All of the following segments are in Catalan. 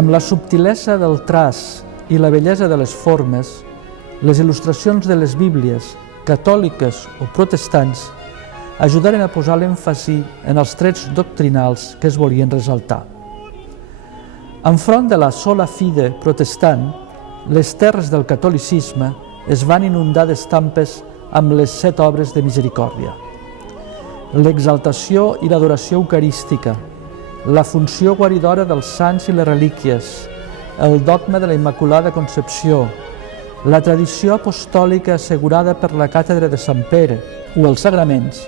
Amb la subtilesa del traç i la bellesa de les formes, les il·lustracions de les Bíblies, catòliques o protestants, ajudaren a posar l'èmfasi en els trets doctrinals que es volien ressaltar. Enfront de la sola fide protestant, les terres del catolicisme es van inundar d'estampes amb les 7 obres de misericòrdia. L'exaltació i l'adoració eucarística, la funció guaridora dels sants i les relíquies, el dogma de la Immaculada Concepció, la tradició apostòlica assegurada per la càtedra de Sant Pere o els sagraments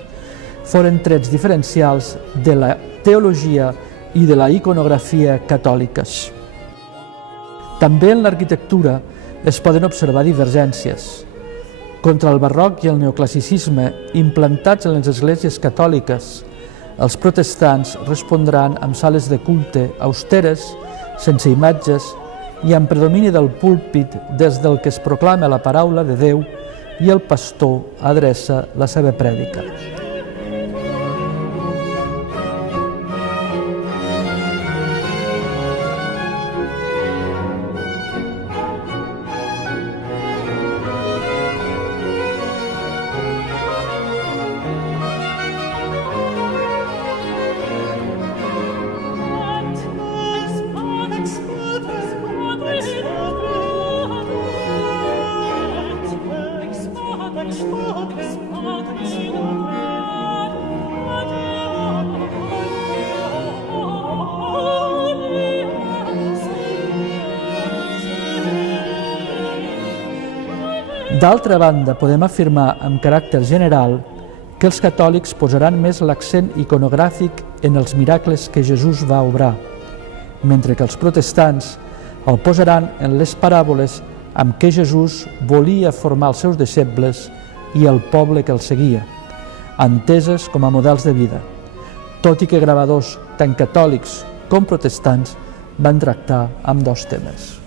foren trets diferencials de la teologia i de la iconografia catòliques. També en l'arquitectura es poden observar divergències. Contra el barroc i el neoclassicisme implantats en les esglésies catòliques, els protestants respondran amb sales de culte austeres, sense imatges i amb predomini del púlpit des del que es proclama la paraula de Déu i el pastor adreça la seva prèdica. D'altra banda, podem afirmar amb caràcter general que els catòlics posaran més l'accent iconogràfic en els miracles que Jesús va obrar, mentre que els protestants el posaran en les paràboles amb què Jesús volia formar els seus deixebles i el poble que el seguia, enteses com a models de vida, tot i que gravadors tant catòlics com protestants van tractar ambdós temes.